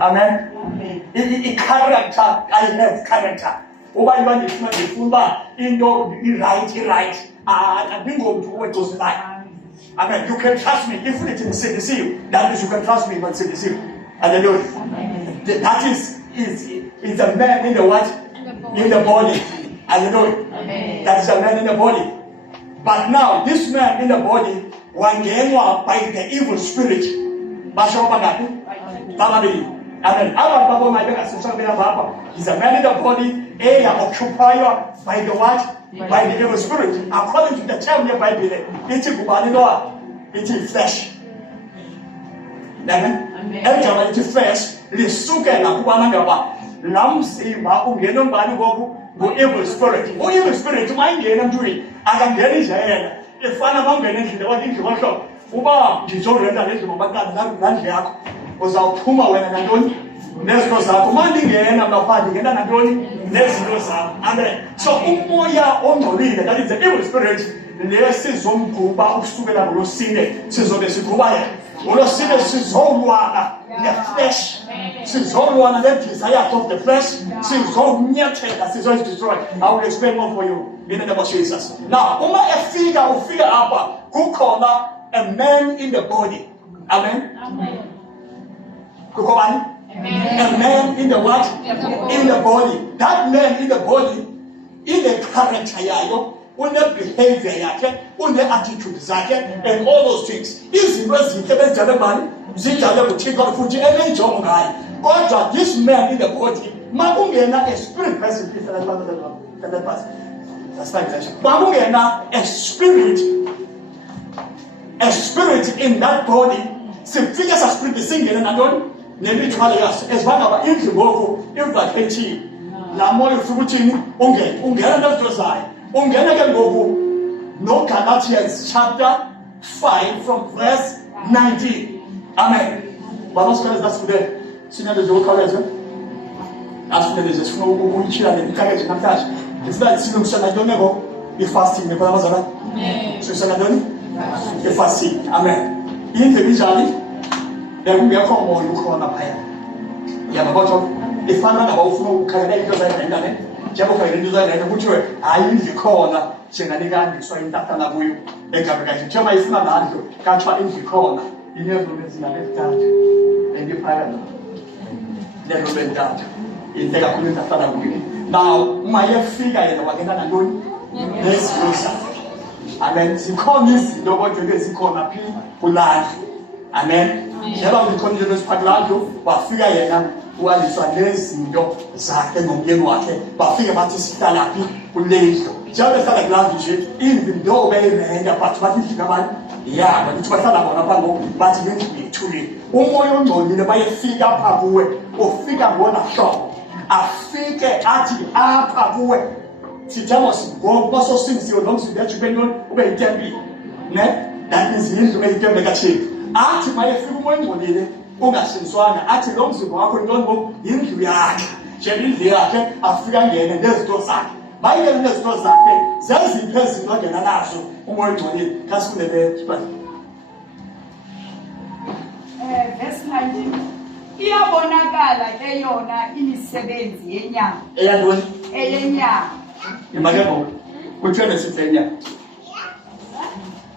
Amen. Character, I have character. Uba you want to right. I think what was right. Amen. You can trust me. If it is deceive, that means you can trust me, not deceive. Hallelujah. That is a man in the what? In the body. Hallelujah. That is a man in the body. But now this man in the body, one game by the evil spirit. Amen. He's a man in the body, occupied by the what? By the evil spirit. According to the term here, Bible, it is flesh. Amen. Every time it is flesh, it is sugar like one another. Lambs, evil spirit. Oh, evil spirit, to mind the doing. I can get it. If one among the nation, the one thing you want to Uba, the children that is about that was our Puma when I don't. Next goes our commanding and I'm not fighting and I don't. Next goes our Amen. So, Umoya on the leader, that is the evil spirit. This is on Kuba, Sugala, Rosine, says on the Sikubaya. Rosine is all one, the flesh. Since all one of them desire of the flesh, since all near as is always destroyed. I will explain more for you in the name of Jesus. Now, Uma a figure up, who call a man in the body. Amen. Amen. A man in the what? In the body. That man in the body, in the character, in the behavior, in the attitude, and all those things. Is the man? This man in the body, a spirit person. A spirit in that body. Some figures are spirit singing and I don't. Maybe to us as one of our if you go, if that HE, Lamoy Futin, Ungana Josai, Ungana go, no Galatians chapter 5 from verse 19. Amen. Vamos com das mulheres. Se não é do jogo, as mulheres estão com tira de carregar na taxa. Está se não chama de nego e fasting, me falamos agora. Se chama de e fasting. Amen. Individually, there will be a call you call na praia. E a boto, e fala na ofu carregar de coisa ainda, né? Já vou carregar de coisa ainda muito é. Aí de call na chega ligado, só ainda tá na buio. É carregar. Chama isso na lado. Catch in de call. You never been left out. And you find never been out. In the community of now, my figure in the Wagana going, let's go. Amen. You call this, you want to get the corner people life. Amen. Never will continue this Paglago, but figure in what is a blessing, your Zaken on Yenuake, but figure about this Talapi who lays. Just like love you, even though they may have but what is the man? Yeah, but it's what I want to but it will be too late. Omo no ni ba ye figure pabuwe o figure go na shop. A figure ati a pabuwe. Si jamos go boso since you don't see that you been on we can be. Ne? That means you need to make them make a change. Ati ma ye figure mo ni le o ga sinswana ati long so go akon don go yin ki ya. Jeri le ake a figure ngene let's go sack. My name is not that. There's the person not an answer. Verse 19. Iyabonakala eyona imisebenzi yenyama. Eyenyama. Imagine, which one is it?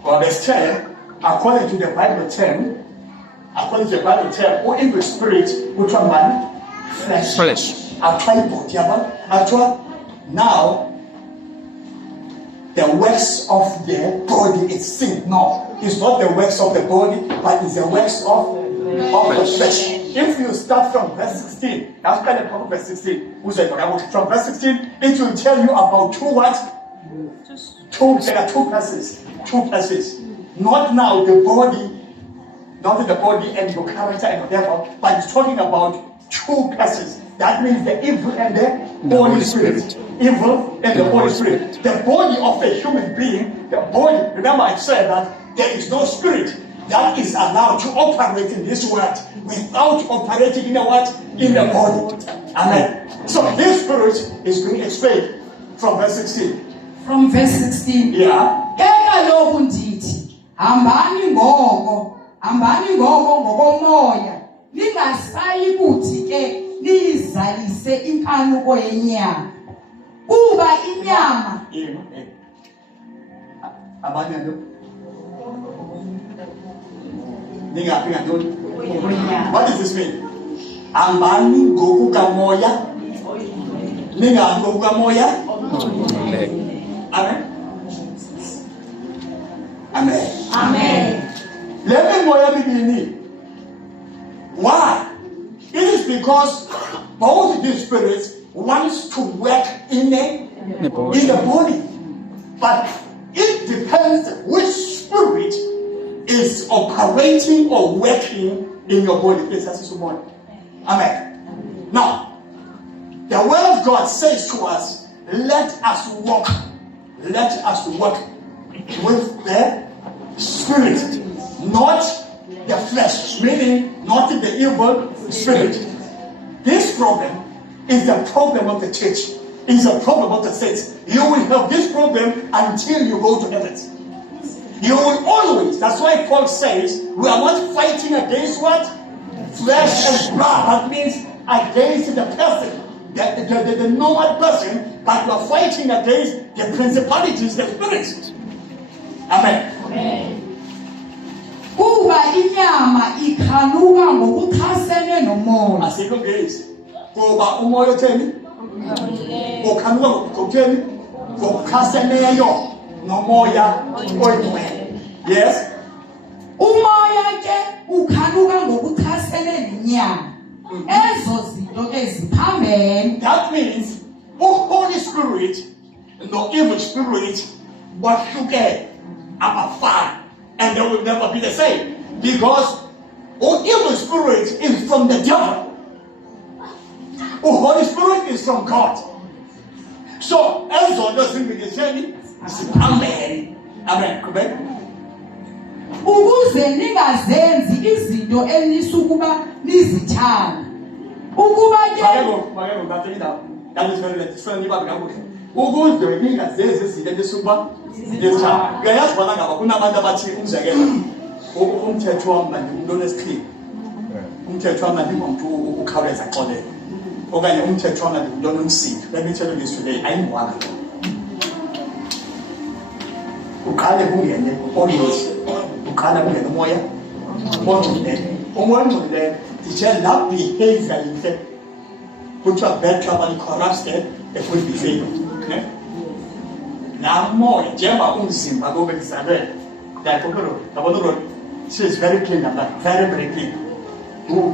Well, verse 10, according to the Bible 10, or in the spirit, which one man? Flesh. Now, the works of the body is sin. No, it's not the works of the body, but it's the works of the flesh. If you start from verse 16, that's kind of from verse 16. From verse 16, it will tell you about two persons. Not now the body, not the body and your character and whatever, but it's talking about two persons. That means the evil and the Holy Spirit. Evil and the Holy Spirit. The body of a human being, the body, remember I said that there is no spirit that is allowed to operate in this world without operating in the what? In the body. Amen. So this spirit is being explained from verse 16. From verse 16. Yeah. Hambani ngoko ngokomoya lingasayi kuthi ke lizalise inkanuko yenyama kuba inyama abanye lo ningapi ngantoni. What does this mean? Ambani ngokukamoya ningapi ngokukamoya. Amen. Amen. Amen. Let me moya bibini. Why? It is because both these spirits wants to work in the body. But it depends which spirit is operating or working in your body. Please, that's your body. Amen. Now, the word of God says to us, let us walk with the spirit, not the flesh, meaning not the evil spirit. This problem is the problem of the church. It's a problem of the saints. You will have this problem until you go to heaven. You will always, that's why Paul says, we are not fighting against what? Flesh and blood. That means against the person, the normal person, but you are fighting against the principalities, the spirits. Amen. Amen. Kuba inyama ikhanuka ngokuchasene nomoya. Asikho ngezi. Kuba umoya utheni? Ukhanuka ngokutheni? Ngokukhaseneyo nomoya oyingcwele. Yes. Umoya ke ukhanuka ngokuchasene nenyama. Ezo zinto eziphambene. That means Holy Spirit no evil spirit bahluke abafana. And they will never be the same. Because all evil spirit is from the devil. Oh, Holy Spirit is from God. So, Ezra doesn't mean the same. Amen. Amen. Correct? Ukuze ningazenzi izinto enisukuba nizithanda. Ukuba ke that is very ukuze ningazenzi izinto enisukuba nizithanda. Uyayazi bona ngaba kunabantu abathi umzekelo umthetho wami manje umuntu onesiqhili. Umthetho wami manje umuntu ukhawuleza axolele. Okanye umthetho wami manje umuntu onomsindo. Let me tell you this today, ayingwanga. Ukhale kungene always. Ukhale kungene umoya ongcwele. Umoya ongcwele itshela la behavior inhle. Kuthiwa bad trouble corrupts the good behavior. Okay? Now moya njengoba umzimba kube kuzalwe. Yabona she is very clean and that very very clean.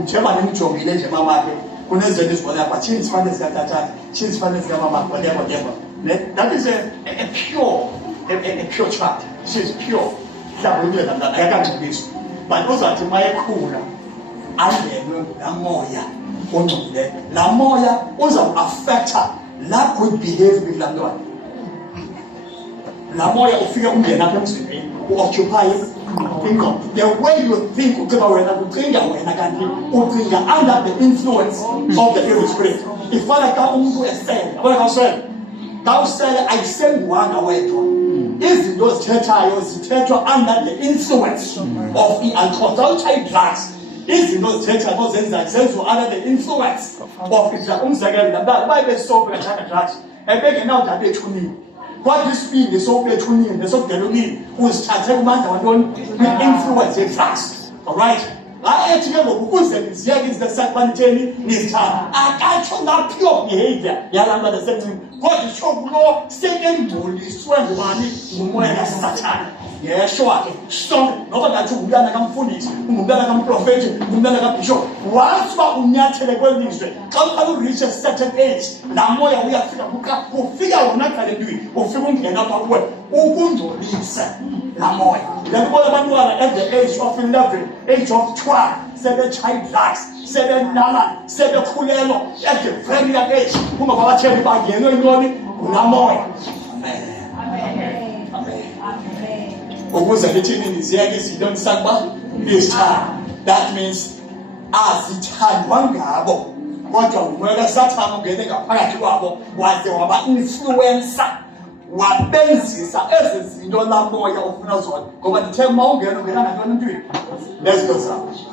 Njengoba nimjongile nje mamake kunezinto ezibona but she is fine zikathatha, she is fine zikamama whatever. That is a pure child. She is pure. Hlabulile namhlanje ayakangcoliswa. But uzathi mayekhula angenwe lamoya ongcwele. La moya uza affecta la good behavior kulantwana. La moya ufika ungena apha emzimbeni uoccupy income. The way you think uceba wena ucinga wena kanti ucinga under the influence of the evil spirit. Ifana ka umuntu esele. Yabona ka usele. Ka usele ayisenguwanga wedwa. Izinto zithethayo zithethwa under the influence of alcohol. Don't try drugs. Izinto zithethayo zenza zenziwa under the influence of drugs. Umzekelo labanye bayibesobe kanjani drugs. Ebengena udaba ethunini. What this means is so between the so geloni who's chatting man influence in drugs. Alright? I actually ukuze niziyeke is the sakwaniteni nizithanda. Akatsho na pure behavior yalamba the same. God is show no second boliswe ngubani ngumoya kaSathane. Yeah, sure. So, noba ngathi umntana kamfundisi, umntana kamprofeti, umntana kabishop. Once ba unyathele kwelizwe, xa uqala reach a certain age, la moya uyafika ufika wona kalendwi, ufika ungena apha kuwe, ukungcolisa la moya. Lekubona abantwana at the age of 11, age of 12, sebe-child drugs, sebenama, sebekhulelwa at the very young age. Uma babatheli bangenwe intoni ngula moya. Ukuze lithini niziyeke izinto nisakuba nizithanda. That means azithandwa ngabo kodwa umoya kaSathane ungene ngaphakathi kwabo waze waba-influencer wabenzisa ezi zinto la moya ofuna zona ngoba ndithe uma ungena ngantoni entwini lezinto zakho.